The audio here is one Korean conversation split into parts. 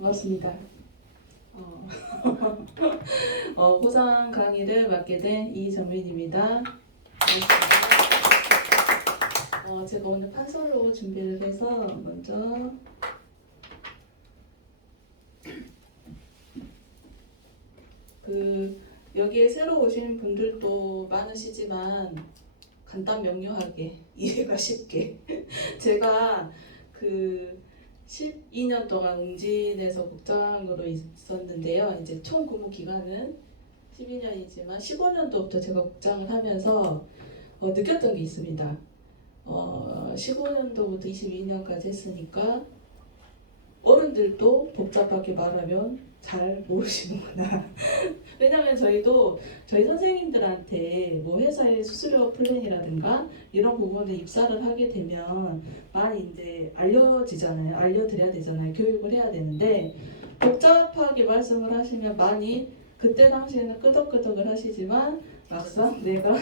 반갑습니다. 어, 포상 강의를 맡게 된 이정민입니다. 제가 오늘 판서로 준비를 해서 먼저 여기에 새로 오신 분들도 많으시지만 간단 명료하게 이해가 쉽게 제가 12년 동안 웅진에서 국장으로 있었는데요. 이제 총 근무 기간은 12년이지만 15년도부터 제가 국장을 하면서 느꼈던 게 있습니다. 15년도부터 22년까지 했으니까 어른들도 복잡하게 말하면 잘 모르시는구나. 왜냐면 저희 선생님들한테 뭐 회사의 수수료 플랜이라든가 이런 부분에 입사를 하게 되면 많이 이제 알려지잖아요. 알려드려야 되잖아요. 교육을 해야 되는데 복잡하게 말씀을 하시면 많이 그때 당시에는 끄덕끄덕을 하시지만 막상 내가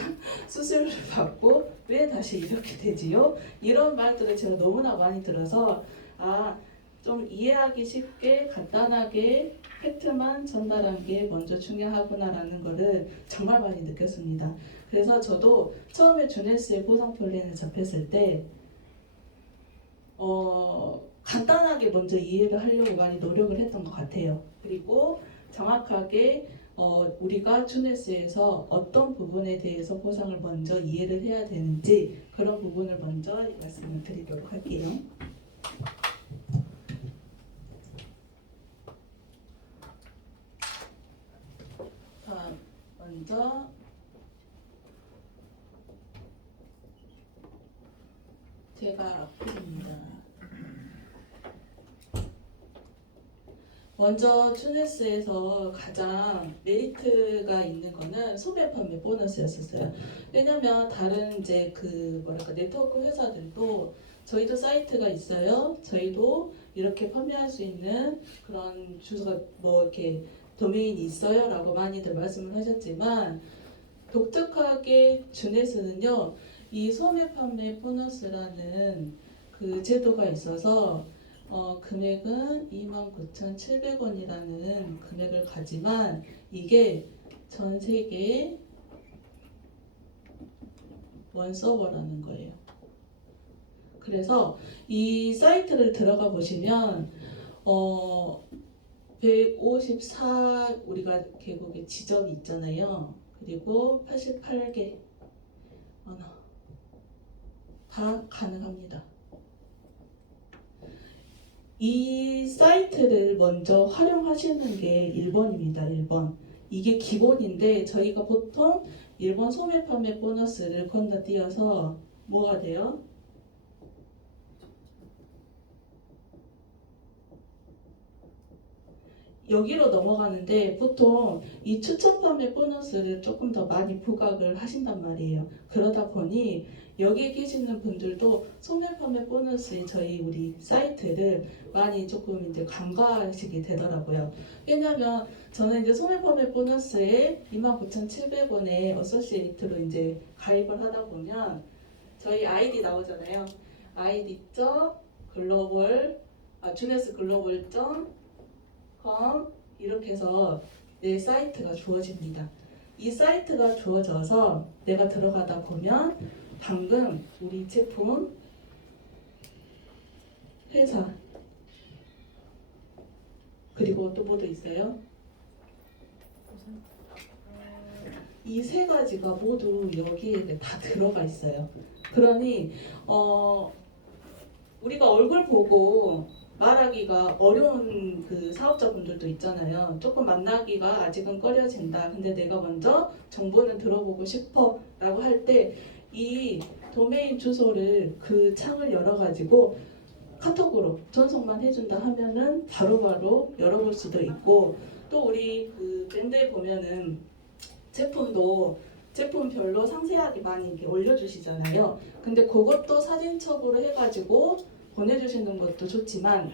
수수료를 받고 왜 다시 이렇게 되지요? 이런 말들을 제가 너무나 많이 들어서 좀 이해하기 쉽게 간단하게 팩트만 전달한 게 먼저 중요하구나라는 거를 정말 많이 느꼈습니다. 그래서 저도 처음에 주네스의 보상 플랜을 접했을 때 간단하게 먼저 이해를 하려고 많이 노력을 했던 것 같아요. 그리고 정확하게 우리가 주네스에서 어떤 부분에 대해서 보상을 먼저 이해를 해야 되는지 그런 부분을 먼저 말씀을 드리도록 할게요. 먼저 제가 앞입니다. 먼저 투네스에서 가장 메리트가 있는 거는 소매 판매 보너스였었어요. 왜냐면 다른 이제 네트워크 회사들도 저희도 사이트가 있어요. 저희도 이렇게 판매할 수 있는 그런 주소가 이렇게 도메인이 있어요라고 많이들 말씀을 하셨지만 독특하게 주네스는요, 이 소매 판매 보너스라는 그 제도가 있어서 금액은 29,700원이라는 금액을 가지만 이게 전 세계 원 서버라는 거예요. 그래서 이 사이트를 들어가 보시면 154 우리가 개국의 지점이 있잖아요. 그리고 88개 언어 다 가능합니다. 이 사이트를 먼저 활용하시는 게 1번입니다. 1번. 이게 기본인데 저희가 보통 1번 소매 판매 보너스를 건너뛰어서 뭐가 돼요? 여기로 넘어가는데 보통 이 추천 판매 보너스를 조금 더 많이 부각을 하신단 말이에요. 그러다 보니 여기에 계시는 분들도 소매 판매 보너스의 우리 사이트를 많이 조금 이제 간과하시게 되더라고요. 왜냐면 저는 이제 소매 판매 보너스에 29,700원에 어소시에이트로 이제 가입을 하다 보면 저희 아이디 나오잖아요. id.글로벌 주네스 글로벌 이렇게 해서 내 사이트가 주어집니다. 이 사이트가 주어져서 내가 들어가다 보면 방금 우리 제품, 회사, 그리고 또 뭐도 있어요? 이 세 가지가 모두 여기에 다 들어가 있어요. 그러니 우리가 얼굴 보고 말하기가 어려운 그 사업자분들도 있잖아요. 조금 만나기가 아직은 꺼려진다. 근데 내가 먼저 정보는 들어보고 싶어 라고 할 때 이 도메인 주소를 그 창을 열어가지고 카톡으로 전송만 해준다 하면은 바로바로 열어볼 수도 있고 또 우리 그 밴드에 보면은 제품별로 상세하게 많이 이렇게 올려주시잖아요. 근데 그것도 사진첩으로 해가지고 보내주시는 것도 좋지만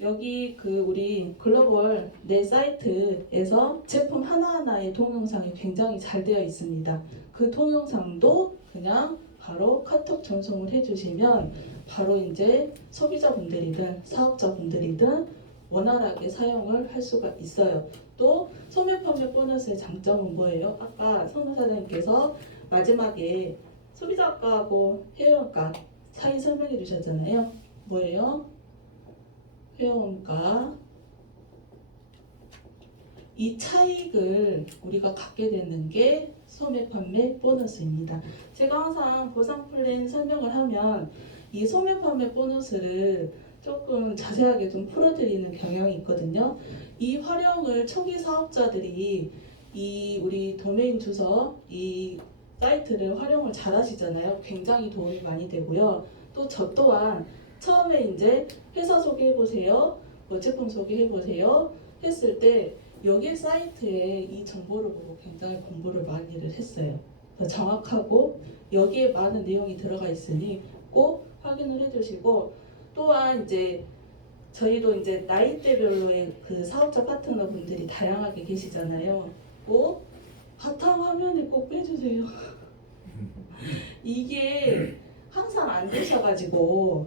여기 우리 글로벌 내 사이트에서 제품 하나하나의 동영상이 굉장히 잘 되어 있습니다. 그 동영상도 그냥 바로 카톡 전송을 해주시면 바로 이제 소비자분들이든 사업자분들이든 원활하게 사용을 할 수가 있어요. 또 소매 판매 보너스의 장점은 뭐예요? 아까 선우 사장님께서 마지막에 소비자가하고 회원가 차이 설명해 주셨잖아요. 뭐예요? 회원가 이 차익을 우리가 갖게 되는 게 소매 판매 보너스입니다. 제가 항상 보상 플랜 설명을 하면 이 소매 판매 보너스를 조금 자세하게 좀 풀어드리는 경향이 있거든요. 이 활용을 초기 사업자들이 이 우리 도메인 주소 이 사이트를 활용을 잘 하시잖아요. 굉장히 도움이 많이 되고요. 또 저 또한 처음에 이제 회사 소개해보세요. 뭐 제품 소개해보세요. 했을 때 여기 사이트에 이 정보를 보고 굉장히 공부를 많이를 했어요. 정확하고 여기에 많은 내용이 들어가 있으니 꼭 확인을 해주시고 또한 이제 저희도 이제 나이대별로의 그 사업자 파트너 분들이 다양하게 계시잖아요. 꼭 바탕화면에 꼭 빼주세요. 이게 항상 안 되셔가지고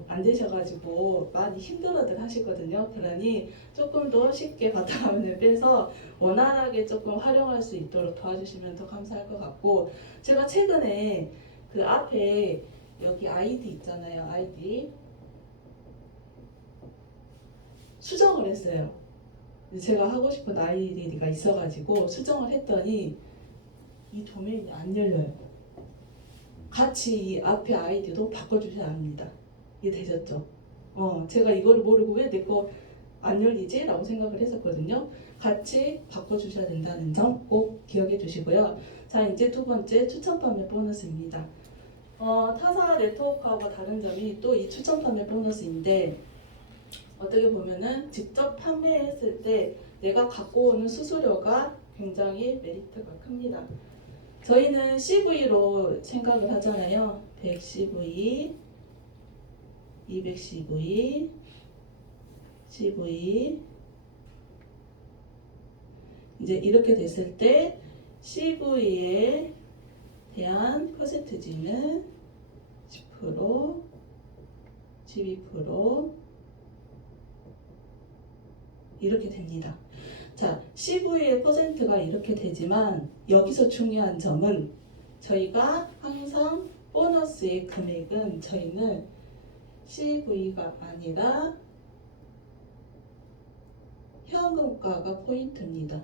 많이 힘들어들 하시거든요. 그러니 조금 더 쉽게 바탕화면을 빼서 원활하게 조금 활용할 수 있도록 도와주시면 더 감사할 것 같고 제가 최근에 그 앞에 여기 아이디 있잖아요. 아이디 수정을 했어요. 제가 하고 싶은 아이디가 있어가지고 수정을 했더니 이 도메인이 안 열려요. 같이 이 앞에 아이디도 바꿔주셔야 합니다. 이해되셨죠? 제가 이거를 모르고 왜 내 거 안 열리지? 라고 생각을 했었거든요. 같이 바꿔주셔야 된다는 점 꼭 기억해 주시고요. 자, 이제 두 번째 추천 판매 보너스입니다. 타사 네트워크하고 다른 점이 또 이 추천 판매 보너스인데 어떻게 보면은 직접 판매했을 때 내가 갖고 오는 수수료가 굉장히 메리트가 큽니다. 저희는 CV로 생각을 하잖아요. 100CV, 200CV, CV 이제 이렇게 됐을 때 CV에 대한 퍼센트지는 10%, 12% 이렇게 됩니다. 자, CV의 퍼센트가 이렇게 되지만 여기서 중요한 점은 저희가 항상 보너스의 금액은 저희는 CV가 아니라 현금가가 포인트입니다.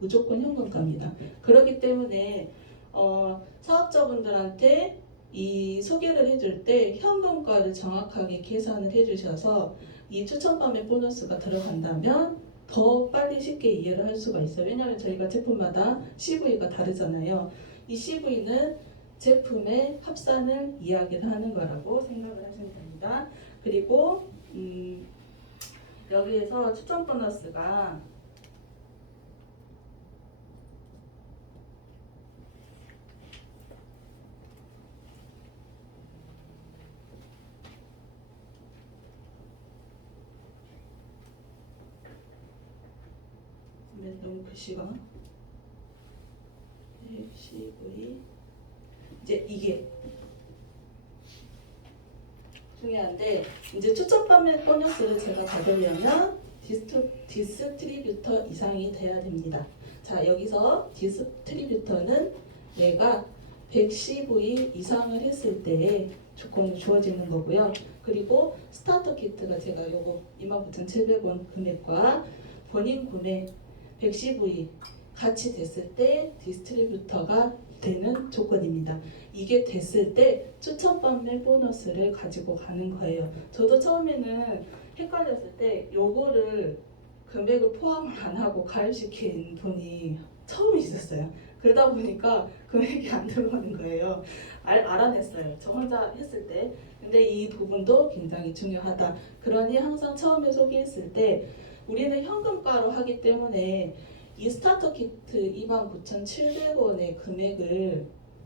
무조건 현금가입니다. 그렇기 때문에 사업자분들한테 이 소개를 해줄 때 현금가를 정확하게 계산을 해주셔서 이 추천 판매 보너스가 들어간다면 더 빨리 쉽게 이해를 할 수가 있어요. 왜냐하면 저희가 제품마다 CV가 다르잖아요. 이 CV는 제품의 합산을 이야기를 하는 거라고 생각을 하시면 됩니다. 그리고 여기에서 추천 보너스가 너무 글씨가 CV 이제 이게 중요한데 이제 추천 판매 보너스를 제가 받으려면 디스트리뷰터 이상이 돼야 됩니다. 자, 여기서 디스트리뷰터는 내가 110V 이상을 했을 때에 조건이 주어지는 거고요. 그리고 스타터 키트가 제가 요거 29,700원 금액과 본인 구매 110V 같이 됐을 때 디스트리뷰터가 되는 조건입니다. 이게 됐을 때 추천 판매 보너스를 가지고 가는 거예요. 저도 처음에는 헷갈렸을 때 요거를 금액을 포함을 안 하고 가입시킨 분이 처음 있었어요. 그러다 보니까 금액이 안 들어오는 거예요. 알아냈어요. 저 혼자 했을 때. 근데 이 부분도 굉장히 중요하다. 그러니 항상 처음에 소개했을 때 우리는 현금가로 하기 때문에 이 스타터 키트 29,700원의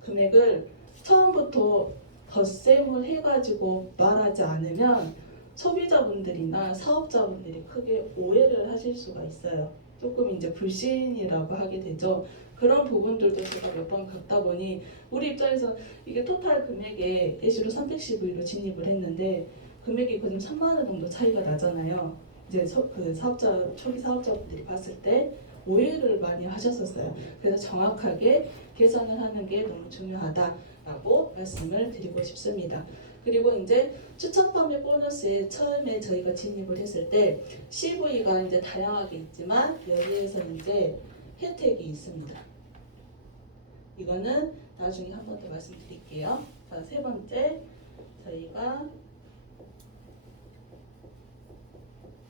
금액을 처음부터 덧셈을 해가지고 말하지 않으면 소비자분들이나 사업자분들이 크게 오해를 하실 수가 있어요. 조금 이제 불신이라고 하게 되죠. 그런 부분들도 제가 몇 번 겪다 보니 우리 입장에서 이게 토탈 금액에 예시로 310V로 진입을 했는데 금액이 거의 3만 원 정도 차이가 나잖아요. 이제 그 사업자 초기 사업자분들이 봤을 때 오해를 많이 하셨었어요. 그래서 정확하게 계산을 하는 게 너무 중요하다라고 말씀을 드리고 싶습니다. 그리고 이제 추천 판매 보너스에 처음에 저희가 진입을 했을 때 CV가 이제 다양하게 있지만 여기에서 이제 혜택이 있습니다. 이거는 나중에 한 번 더 말씀드릴게요. 자, 세 번째 저희가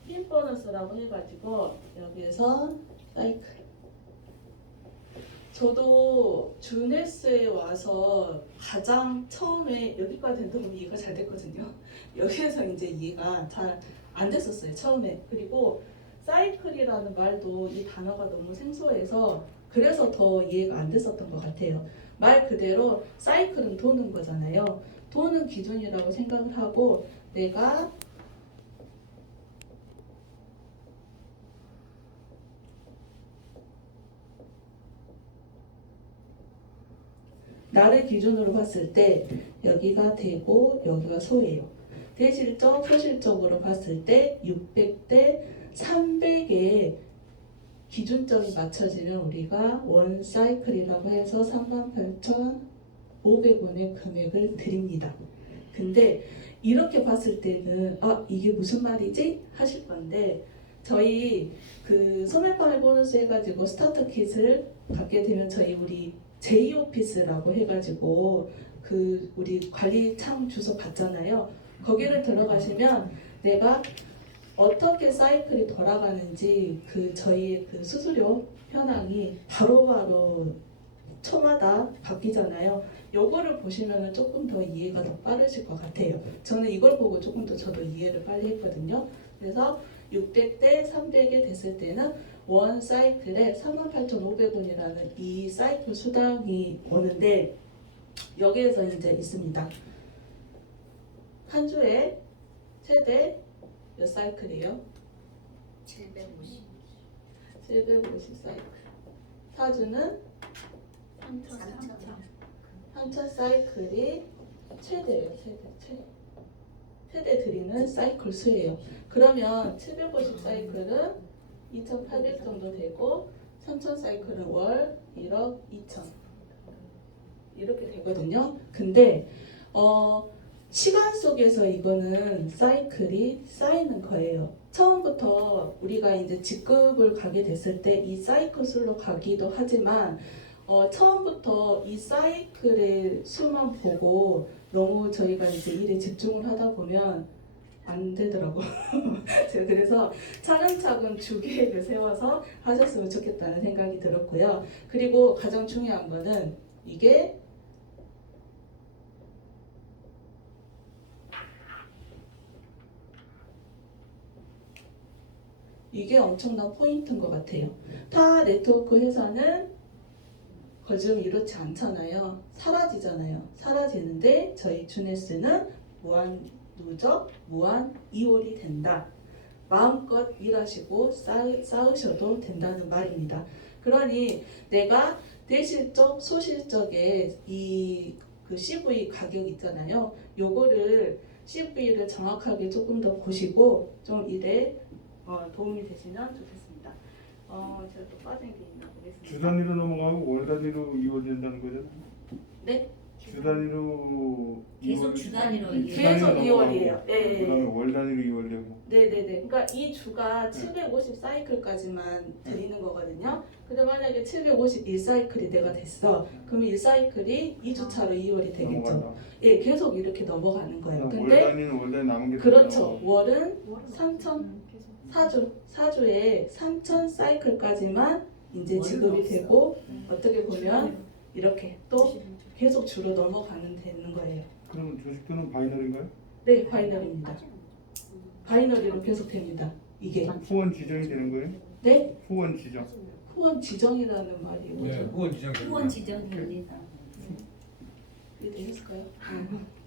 핀 보너스라고 해가지고 여기에서 사이클. 저도 주네스에 와서 가장 처음에 여기까지는 너무 이해가 잘 됐거든요. 여기에서 이제 이해가 잘 안 됐었어요 처음에. 그리고 사이클이라는 말도 이 단어가 너무 생소해서 그래서 더 이해가 안 됐었던 것 같아요. 말 그대로 사이클은 도는 거잖아요. 도는 기준이라고 생각을 하고 내가 나를 기준으로 봤을 때 여기가 대고 여기가 소예요. 대실적, 소실적으로 봤을 때 600대 300의 기준점이 맞춰지면 우리가 원 사이클이라고 해서 38,500원의 금액을 드립니다. 근데 이렇게 봤을 때는 이게 무슨 말이지? 하실 건데 저희 그 소매판을 보너스 해가지고 스타터 킷을 받게 되면 저희 우리 J오피스라고 해가지고 그 우리 관리창 주소 받잖아요. 거기를 들어가시면 내가 어떻게 사이클이 돌아가는지 그 저희 그 수수료 현황이 바로바로 초마다 바뀌잖아요. 요거를 보시면 조금 더 이해가 더 빠르실 것 같아요. 저는 이걸 보고 조금 더 저도 이해를 빨리 했거든요. 그래서 600대 300에 됐을 때는 원 사이클에 38,500원이라는 이 사이클 수당이 오는데 여기에서 이제 있습니다. 한 주에 최대 몇 사이클이에요? 750. 750 사이클. 4주는 3,000 사이클이 최대예요. 최대 드리는 사이클 수예요. 그러면 750 사이클은 2,800 정도 되고 3,000 사이클은 월 1억 2천 이렇게 되거든요. 근데 시간 속에서 이거는 사이클이 쌓이는 거예요. 처음부터 우리가 이제 직급을 가게 됐을 때 이 사이클 수로 가기도 하지만 처음부터 이 사이클의 수만 보고 너무 저희가 이제 일에 집중을 하다 보면 안 되더라고요. 제가 그래서 차근차근 주계획을 세워서 하셨으면 좋겠다는 생각이 들었고요. 그리고 가장 중요한 거는 이게 엄청난 포인트인 것 같아요. 타 네트워크 회사는 거좀 이렇지 않잖아요. 사라지잖아요. 사라지는데 저희 주네스는 무한 누적, 무한 이월이 된다. 마음껏 일하시고 쌓으셔도 된다는 말입니다. 그러니 내가 대실적, 소실적의 이 그 CV 가격 있잖아요. 요거를 CV를 정확하게 조금 더 보시고 좀 일에 도움이 되시면 좋겠습니다. 제가 또 빠진 게 있나 보겠습니다. 주 단위로 넘어가고 월 단위로 이월된다는 거죠? 네. 주 단위로 계속 주 단위로 계속 2월이에요. 네. 그다음에 월 단위로 이월되고. 네네네. 그러니까 이 주가 750 사이클까지만 드리는 거거든요. 근데 만약에 751 사이클이 내가 됐어. 그러면 1 사이클이 2주 차로 2월이 되겠죠. 넘어간다. 예, 계속 이렇게 넘어가는 거예요. 월 근데 단위는 월 단위 남은 게 그렇죠. 되죠. 월은 3천 4주에 3천 사이클까지만 이제 지급이 되고 어떻게 보면 이렇게 또 계속 주로 넘어가는 되는 거예요. 그러면 주식도는 바이너리인가요? 네, 바이너리입니다. 바이너리로 계속 됩니다. 이게 후원 지정이 되는 거예요? 네, 후원 지정. 후원 지정이라는 말이 네, 뭐죠? 후원 지정. 후원 지정됩니다. 이해되셨을까요?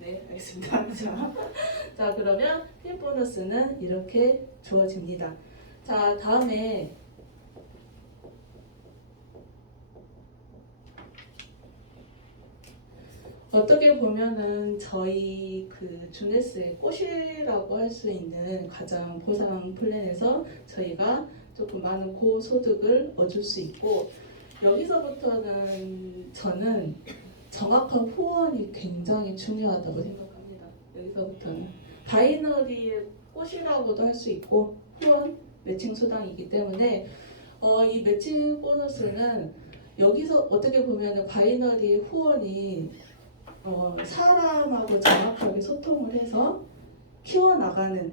네, 알겠습니다. 자, 그러면 핀 보너스는 이렇게 주어집니다. 자, 다음에 어떻게 보면은 저희 그 주네스의 꽃이라고 할 수 있는 가장 보상 플랜에서 저희가 조금 많은 고소득을 얻을 수 있고, 여기서부터는 저는 정확한 후원이 굉장히 중요하다고 생각합니다. 여기서부터는 바이너리의 꽃이라고도 할 수 있고 후원 매칭 수당이기 때문에 이 매칭 보너스는 여기서 어떻게 보면 바이너리 후원이 사람하고 정확하게 소통을 해서 키워나가는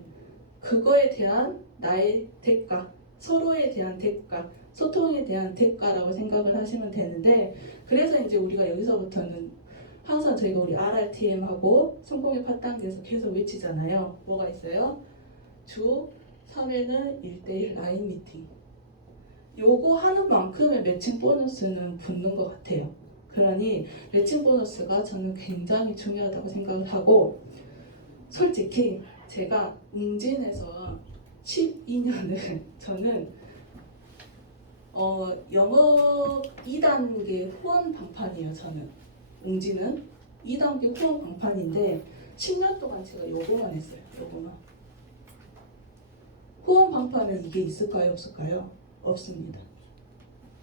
그거에 대한 나의 대가, 서로에 대한 대가, 소통에 대한 대가라고 생각을 하시면 되는데, 그래서 이제 우리가 여기서부터는 항상 저희가 우리 RRTM하고 성공의 8단계에서 계속 외치잖아요. 뭐가 있어요? 주 3회는 1대1 라인 미팅. 요거 하는 만큼의 매칭 보너스는 붙는 것 같아요. 그러니 매칭 보너스가 저는 굉장히 중요하다고 생각을 하고, 솔직히 제가 웅진에서 12년을 저는 영업 2단계 후원 방판이에요. 저는 웅진은 2단계 후원 방판인데 10년 동안 제가 요거만 했어요. 요거만. 후원 방판은 이게 있을까요? 없을까요? 없습니다.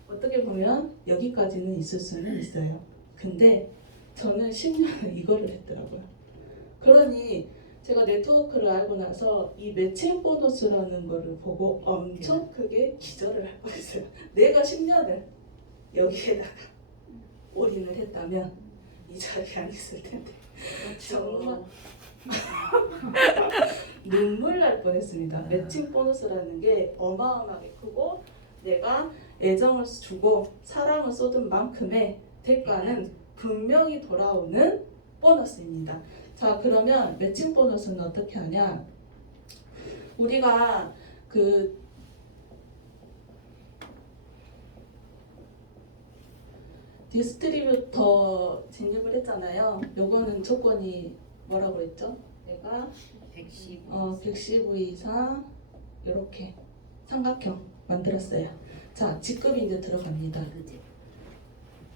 어떻게 보면 여기까지는 있을 수는 있어요. 근데 저는 10년을 이거를 했더라고요. 그러니 제가 네트워크를 알고 나서 이 매칭 보너스라는 거를 보고 엄청 크게 기절을 할 뻔했어요. 내가 10년을 여기에다가 올인을 했다면 이 자리에 안 있을 텐데 정말 눈물 날 뻔했습니다. 매칭 보너스라는 게 어마어마하게 크고 내가 애정을 주고 사랑을 쏟은 만큼의 대가는 분명히 돌아오는 보너스입니다. 자, 그러면 매칭 보너스는 어떻게 하냐? 우리가 그 디스트리뷰터 진입을 했잖아요. 요거는 조건이 뭐라고 그랬죠? 내가 115 이상 이렇게 삼각형 만들었어요. 자, 직급이 이제 들어갑니다.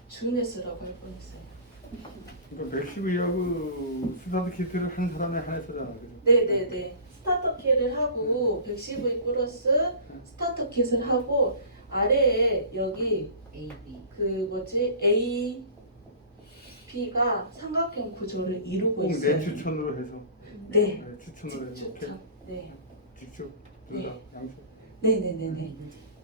주네스라고 할 뻔했어요. 그러니까 112하 스타트 키트를 한 사람에 한해서잖아. 네네네. 스타터 킷을 하고 110V 플러스 스타터 킷을 하고 아래에 여기 그 뭐지 A, B가 삼각형 구조를 이루고 꼭 있어요. 내 추천으로 해서. 네. 추천으로 해서. 직추천. 네. 직접 둘 다 양쪽. 네네네네.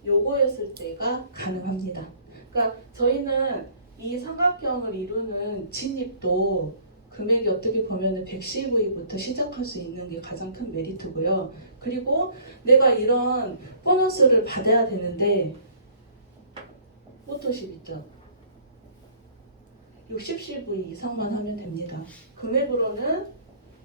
요거였을 때가 가능합니다. 그러니까 저희는 이 삼각형을 이루는 진입도 금액이 어떻게 보면 110V부터 시작할 수 있는 게 가장 큰 메리트고요. 그리고 내가 이런 보너스를 받아야 되는데 포토십 있죠? 60CV 이상만 하면 됩니다. 금액으로는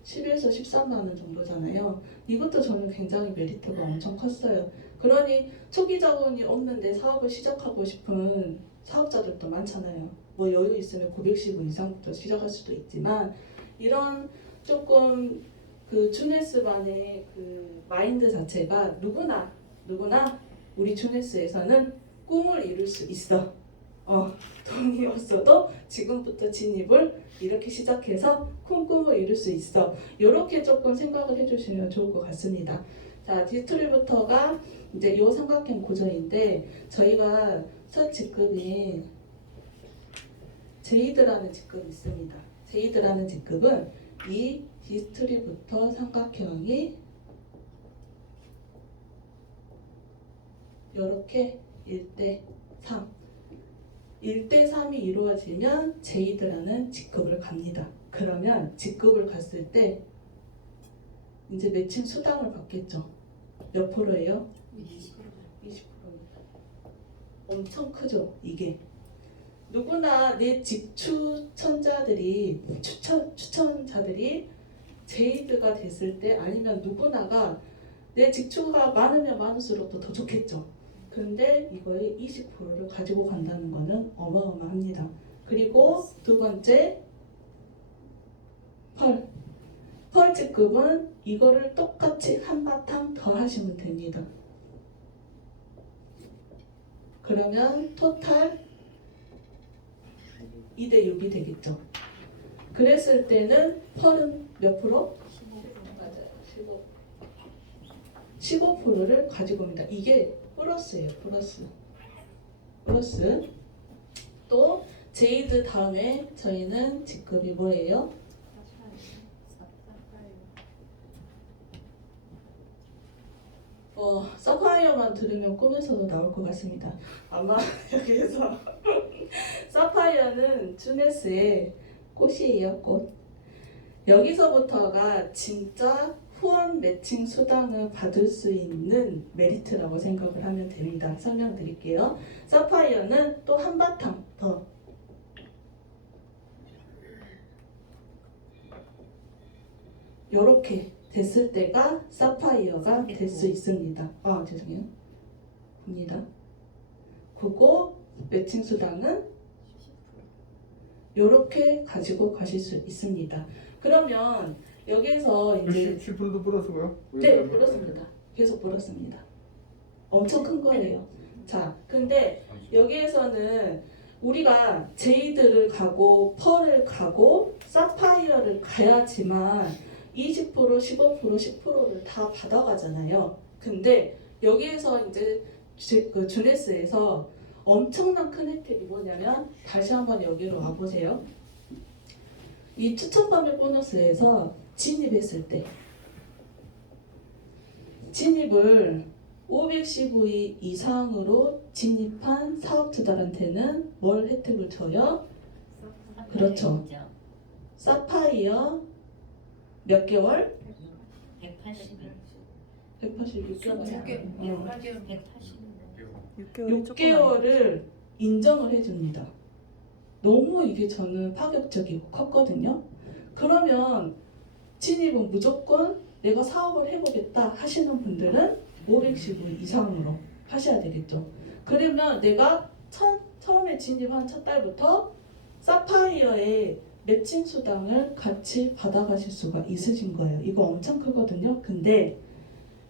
10에서 13만 원 정도잖아요. 이것도 저는 굉장히 메리트가 엄청 컸어요. 그러니 초기 자본이 없는데 사업을 시작하고 싶은 사업자들도 많잖아요. 뭐 여유 있으면 910원 이상부터 시작할 수도 있지만 이런 조금 그 주네스만의 그 마인드 자체가 누구나 우리 주네스에서는 꿈을 이룰 수 있어. 돈이 없어도 지금부터 진입을 이렇게 시작해서 큰 꿈을 이룰 수 있어. 이렇게 조금 생각을 해주시면 좋을 것 같습니다. 자, 디스트리뷰터가 이제 요 삼각형 구조인데 저희가 첫 직급인 제이드라는 직급이 있습니다. 제이드라는 직급은 이 디스트리뷰터 삼각형이 이렇게 1대3 1대3이 이루어지면 제이드라는 직급을 갑니다. 그러면 직급을 갔을 때 이제 매칭 수당을 받겠죠. 몇 프로예요? 20%입니다. 엄청 크죠, 이게. 누구나 내 직추천자들이 추천자들이 제이드가 됐을 때 아니면 누구나가 내 직추가 많으면 많을수록 더 좋겠죠. 근데 이거의 20%를 가지고 간다는 거는 어마어마합니다. 그리고 두 번째 펄 직급은 이거를 똑같이 한바탕 더 하시면 됩니다. 그러면 토탈 2대 6이 되겠죠. 그랬을 때는 펄은 몇 프로? 15%. 맞아요. 15%를 가지고 옵니다. 이게 플러스예요. 플러스. 또 제이드 다음에 저희는 직급이 뭐예요? 사파이어만 들으면 꿈에서도 나올 것 같습니다. 아마 여기에서 사파이어는 주네스의 꽃이에요. 꽃. 여기서부터가 진짜 후원 매칭 수당을 받을 수 있는 메리트라고 생각을 하면 됩니다. 설명드릴게요. 사파이어는 또 한바탕 더 요렇게 됐을 때가 사파이어가 될 수 있습니다. 죄송해요. 봅니다. 그거 매칭 수당은 요렇게 가지고 가실 수 있습니다. 그러면 여기에서 이제 10%도 플러스고요? 네, 플러스입니다. 계속 플러스입니다. 엄청 큰 거예요. 자, 근데 여기에서는 우리가 제이드를 가고 펄을 가고 사파이어를 가야지만 20%, 15%, 10%를 다 받아가잖아요. 근데 여기에서 이제 그 주네스에서 엄청난 큰 혜택이 뭐냐면 다시 한번 여기로 와보세요. 이 추천받을 보너스에서 진입했을 때 진입을 500CV 이상으로 진입한 사업주들한테는 뭘 혜택을 줘요? 그렇죠. 사파이어 몇 개월? 186개월. 6개월을 인정을 해줍니다. 너무 이게 저는 파격적이고 컸거든요. 그러면 진입은 무조건 내가 사업을 해보겠다 하시는 분들은 510일 이상으로 하셔야 되겠죠. 그러면 내가 처음에 진입한 첫 달부터 사파이어의 매칭 수당을 같이 받아가실 수가 있으신 거예요. 이거 엄청 크거든요. 근데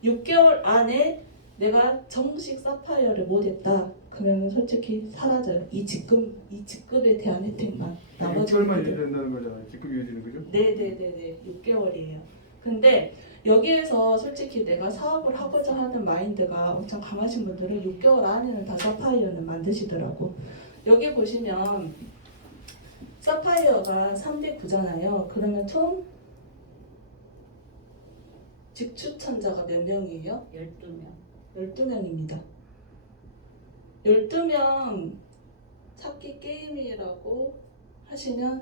6개월 안에 내가 정식 사파이어를 못했다. 그러면 솔직히 사라져요. 이 직급에 대한 혜택만. 나머지 6개월만 유지된다는 거잖아요. 직급 유지는 그죠? 네네네네. 6개월이에요. 근데 여기에서 솔직히 내가 사업을 하고자 하는 마인드가 엄청 강하신 분들은 6개월 안에는 다 사파이어는 만드시더라고. 여기 보시면 사파이어가 3대 9잖아요. 그러면 총 직추천자가 몇 명이에요? 12명. 12명입니다. 12명 찾기 게임이라고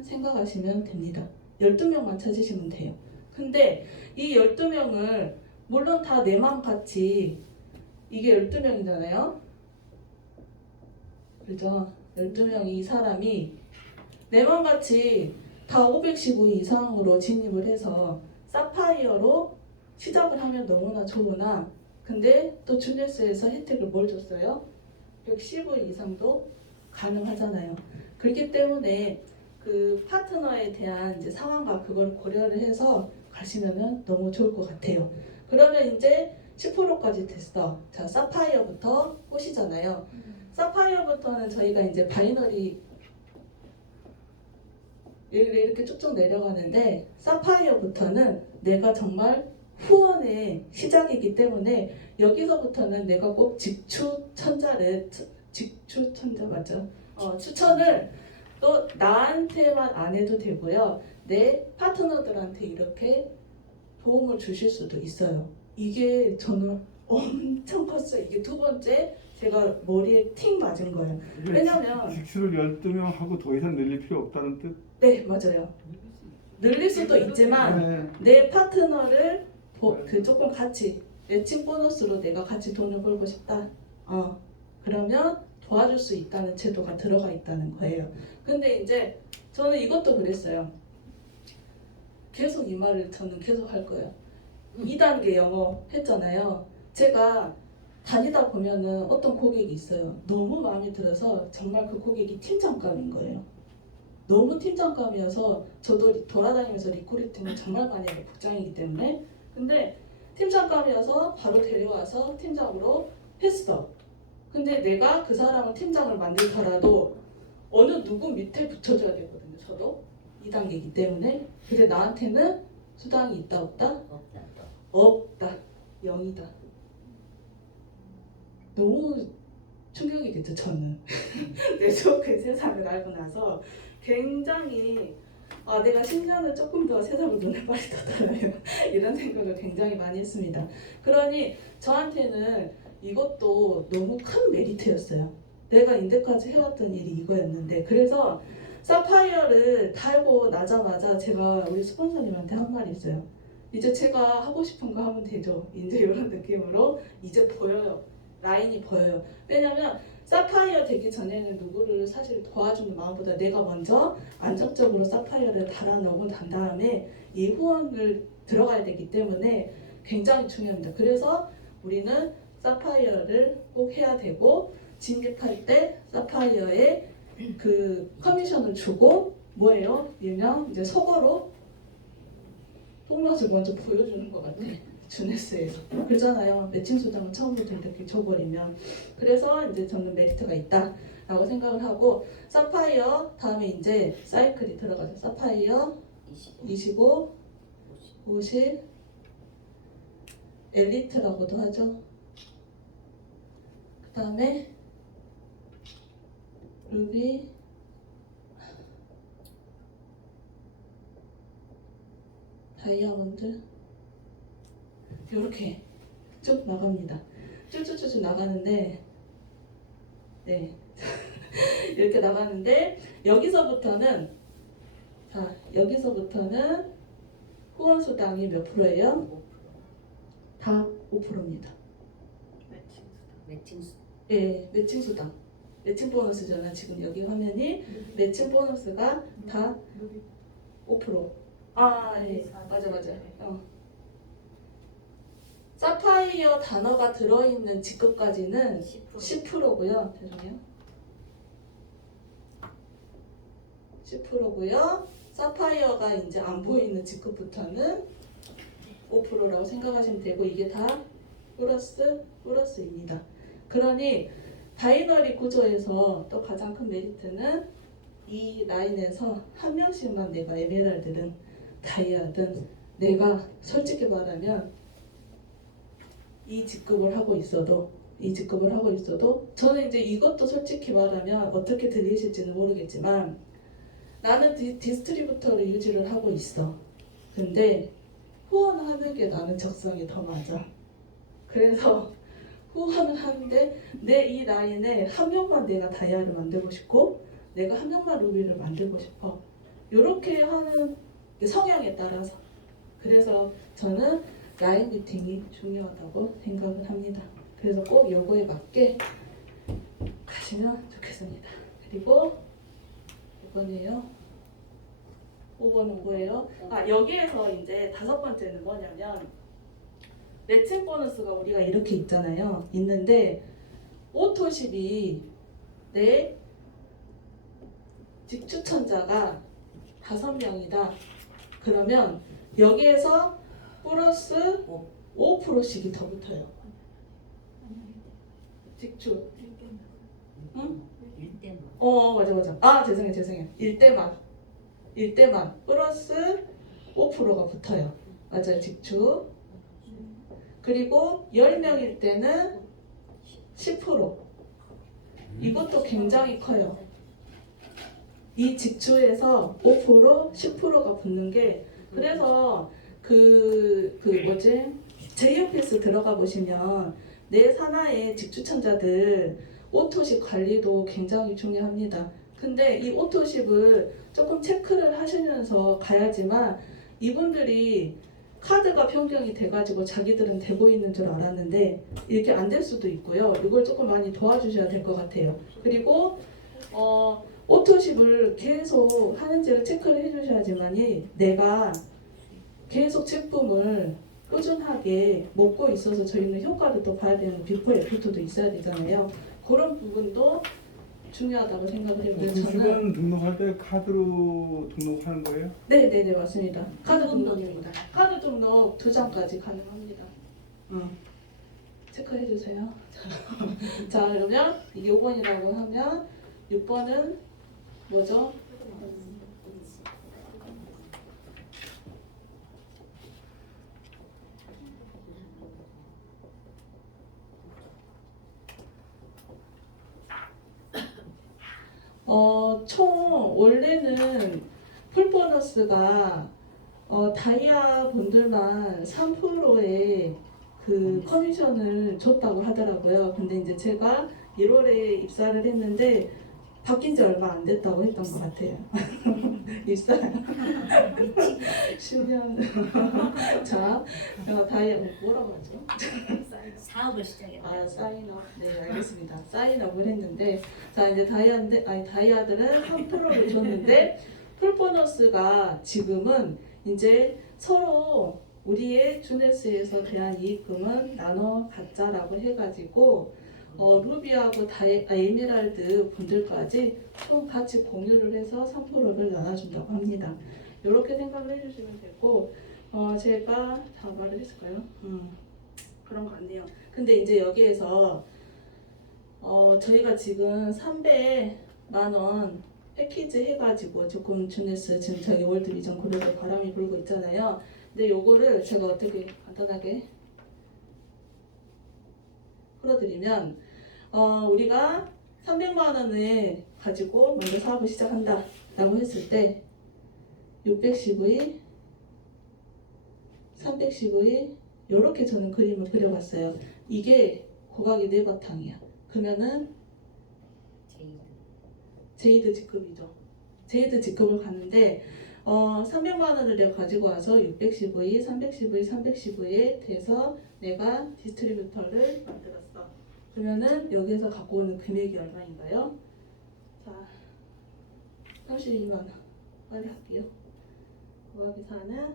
생각하시면 됩니다. 12명만 찾으시면 돼요. 근데 이 12명을 물론 다 내 맘 같이 이게 12명이잖아요. 그죠? 12명이 이 사람이 내 맘 같이 다 515 이상으로 진입을 해서 사파이어로 시작을 하면 너무나 좋으나 근데 또 주네스에서 혜택을 뭘 줬어요? 115 이상도 가능하잖아요. 그렇기 때문에 그 파트너에 대한 이제 상황과 그걸 고려를 해서 가시면은 너무 좋을 것 같아요. 그러면 이제 10%까지 됐어. 자, 사파이어부터 꽃이잖아요. 사파이어부터는 저희가 이제 바이너리 이렇게 쭉쭉 내려가는데 사파이어부터는 내가 정말 후원의 시작이기 때문에 여기서부터는 내가 꼭 직추천자 맞죠? 추천을 또 나한테만 안 해도 되고요. 내 파트너들한테 이렇게 도움을 주실 수도 있어요. 이게 저는 엄청 컸어요. 이게 두 번째 제가 머리에 틱 맞은 거예요. 왜냐면 직수를 12명 하고 더 이상 늘릴 필요 없다는 뜻? 네, 맞아요. 늘릴 수도 있지만 내 파트너를 조금 같이 매칭 보너스로 내가 같이 돈을 벌고 싶다. 그러면 도와줄 수 있다는 제도가 들어가 있다는 거예요. 근데 이제 저는 이것도 그랬어요. 계속 이 말을 저는 계속 할 거예요. 2단계 영어 했잖아요. 제가 다니다 보면은 어떤 고객이 있어요. 너무 마음에 들어서 정말 그 고객이 팀장감인 거예요. 너무 팀장감이어서 저도 돌아다니면서 리크루팅을 정말 많이 해요. 국장이기 때문에. 근데 팀장감이어서 바로 데려와서 팀장으로 했어. 근데 내가 그 사람을 팀장을 만들더라도 어느 누구 밑에 붙여줘야 되거든요. 저도 2단계이기 때문에. 근데 나한테는 수당이 있다 없다? 없다 없다. 0이다. 너무 충격이겠죠, 저는. 네트워크의 세상을 알고 나서 굉장히 내가 10년을 조금 더 세상을 눈에 빨리 떴다면 이런 생각을 굉장히 많이 했습니다. 그러니 저한테는 이것도 너무 큰 메리트였어요. 내가 인데까지 해왔던 일이 이거였는데, 그래서 사파이어를 달고 나자마자 제가 우리 스폰서님한테 한 말이 있어요. 이제 제가 하고 싶은 거 하면 되죠. 이제 이런 느낌으로 이제 보여요. 라인이 보여요. 왜냐면 사파이어 되기 전에는 누구를 사실 도와주는 마음보다 내가 먼저 안정적으로 사파이어를 달아놓은 다음에 이 후원을 들어가야 되기 때문에 굉장히 중요합니다. 그래서 우리는 사파이어를 꼭 해야 되고, 진입할 때 사파이어에 그 커미션을 주고 뭐예요? 일명 이제 속어로 똥맛을 먼저 보여주는 것 같아. 주네스에서 그러잖아요. 매칭 수당을 처음부터 이렇게 줘버리면. 그래서 이제 저는 메리트가 있다라고 생각을 하고, 사파이어 다음에 이제 사이클이 들어가죠. 사파이어 25, 50, 엘리트라고도 하죠. 그 다음에 루비, 다이아몬드, 이렇게 쭉 나갑니다. 쭉쭉쭉 나가는데, 네. 이렇게 나가는데, 여기서부터는 후원수당이 몇 프로예요? 다 5%입니다. 매칭 예, 매칭 수당. 매칭 보너스잖아. 지금 여기 화면이 매칭 보너스가 다 5%. 예. 맞아. 사파이어 단어가 들어있는 직급까지는 10%고요. 죄송해요. 10%고요. 사파이어가 이제 안 보이는 직급부터는 5%라고 생각하시면 되고, 이게 다 플러스입니다. 그러니 바이너리 구조에서 또 가장 큰 메리트는 이 라인에서 한 명씩만 내가 에메랄드든 다이아든, 내가 솔직히 말하면 이 직급을 하고 있어도 저는 이제 이것도 솔직히 말하면 어떻게 들리실지는 모르겠지만, 나는 디스트리뷰터를 유지를 하고 있어. 근데 후원하는 게 나는 적성이 더 맞아. 그래서 후원을 하는데 내 이 라인에 한 명만 내가 다이아를 만들고 싶고, 내가 한 명만 루비를 만들고 싶어. 이렇게 하는 성향에 따라서. 그래서 저는 라인 미팅이 중요하다고 생각을 합니다. 그래서 꼭 요거에 맞게 가시면 좋겠습니다. 그리고 5번이에요. 5번은 뭐예요? 여기에서 이제 5번째는 뭐냐면, 매칭 보너스가 우리가 이렇게 있잖아요. 있는데 오토십이 내 직추천자가 5명이다. 그러면 여기에서 플러스 5%씩이 더 붙어요. 직추. 응? 1대만 맞아. 죄송해요. 1대만 플러스 5%가 붙어요. 맞아요. 직추. 그리고 10명일 때는 10%. 이것도 굉장히 커요. 이 직추에서 5%, 10%가 붙는 게, 그래서 JFS 들어가 보시면 내 산하의 직추천자들 오토십 관리도 굉장히 중요합니다. 근데 이 오토십을 조금 체크를 하시면서 가야지만, 이분들이 카드가 변경이 돼가지고 자기들은 되고 있는 줄 알았는데 이렇게 안 될 수도 있고요. 이걸 조금 많이 도와주셔야 될 것 같아요. 그리고 오토십을 계속 하는지를 체크를 해주셔야지만이 내가 계속 제품을 꾸준하게 먹고 있어서 저희는 효과를 또 봐야 되는 비포 애프터도 있어야 되잖아요. 그런 부분도 중요하다고 생각을 해요. 그래서 2시간 등록할 때 카드로 등록하는 거예요? 네, 맞습니다. 카드 등록입니다. 카드 등록 2장까지 가능합니다. 체크해 주세요. 자, 그러면 이게 5번이라고 하면 6번은 뭐죠? 총 원래는 풀 보너스가 다이아 분들만 3%의 그 커미션을 줬다고 하더라고요. 근데 이제 제가 1월에 입사를 했는데 바뀐 지 얼마 안 됐다고 했던 것 같아요. 입사 10년. 자, 다이아 뭐라고 하죠? 사업을 시작했다. 사인업. 네, 알겠습니다. 사인업을 했는데, 자 이제 다이아들은 3%를 줬는데 풀 보너스가 지금은 이제 서로 우리의 주네스에서 대한 이익금은 나눠 갖자라고 해가지고 루비하고 에메랄드 분들까지 총 같이 공유를 해서 3%를 나눠준다고 합니다. 이렇게 생각을 해주시면 되고 제가 다 말을 했을까요? 그런 거 같네요. 근데 이제 여기에서 저희가 지금 300만 원 패키지 해가지고 조금 주네스 지금 저기 월드비전 그룹에 바람이 불고 있잖아요. 근데 요거를 제가 어떻게 간단하게 풀어드리면 우리가 300만 원을 가지고 먼저 사업을 시작한다 라고 했을 때 610의 310의 이렇게 저는 그림을 그려봤어요. 이게 고각의 네바탕이야. 그러면은 제이드 직급이죠. 제이드 직급을 갔는데 300만 원을 내가 가지고 와서 610의, 310의, 310에 대해서 내가 디스트리뷰터를 만들었어. 그러면은 여기에서 갖고 오는 금액이 얼마인가요? 자, 32만 원. 빨리 할게요. 고각의 4는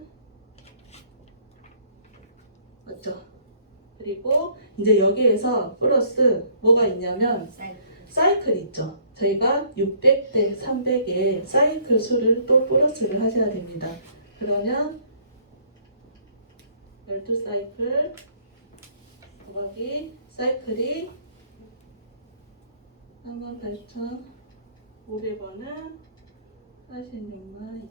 맞죠? 그리고 이제 여기에서 플러스 뭐가 있냐면 사이클이 있죠. 저희가 600대 300에 사이클 수를 또 플러스를 하셔야 됩니다. 그러면 12사이클 곱하기 사이클이 38,500원은 46만 2천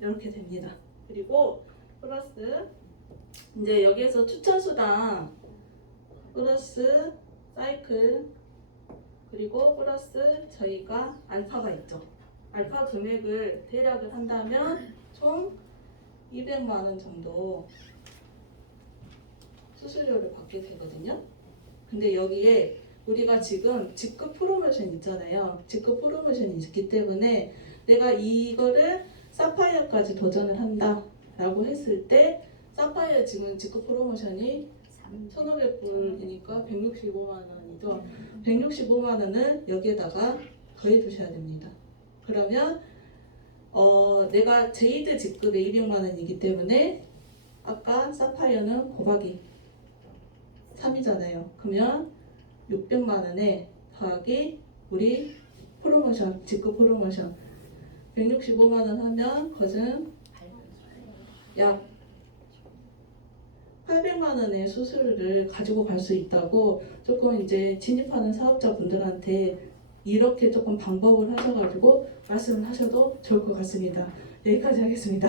이렇게 됩니다. 그리고 플러스 이제 여기에서 추천수당 플러스 사이클 그리고 플러스 저희가 알파가 있죠. 알파 금액을 대략을 한다면 총 200만 원 정도 수수료를 받게 되거든요. 근데 여기에 우리가 지금 직급 프로모션 있잖아요. 직급 프로모션이 있기 때문에 내가 이거를 사파이어까지 도전을 한다 라고 했을 때 사파이어 지금 직급 프로모션이 1,500불이니까 165만 원이죠. 165만 원을 여기에다가 더해 두셔야 됩니다. 그러면 내가 제이드 직급에 200만 원이기 때문에 아까 사파이어는 곱하기 3이잖아요. 그러면 600만 원에 더하기 우리 프로모션, 직급 프로모션 165만 원 하면 거진 약 800만 원의 수수료를 가지고 갈 수 있다고 조금 이제 진입하는 사업자분들한테 이렇게 조금 방법을 하셔가지고 말씀을 하셔도 좋을 것 같습니다. 여기까지 하겠습니다.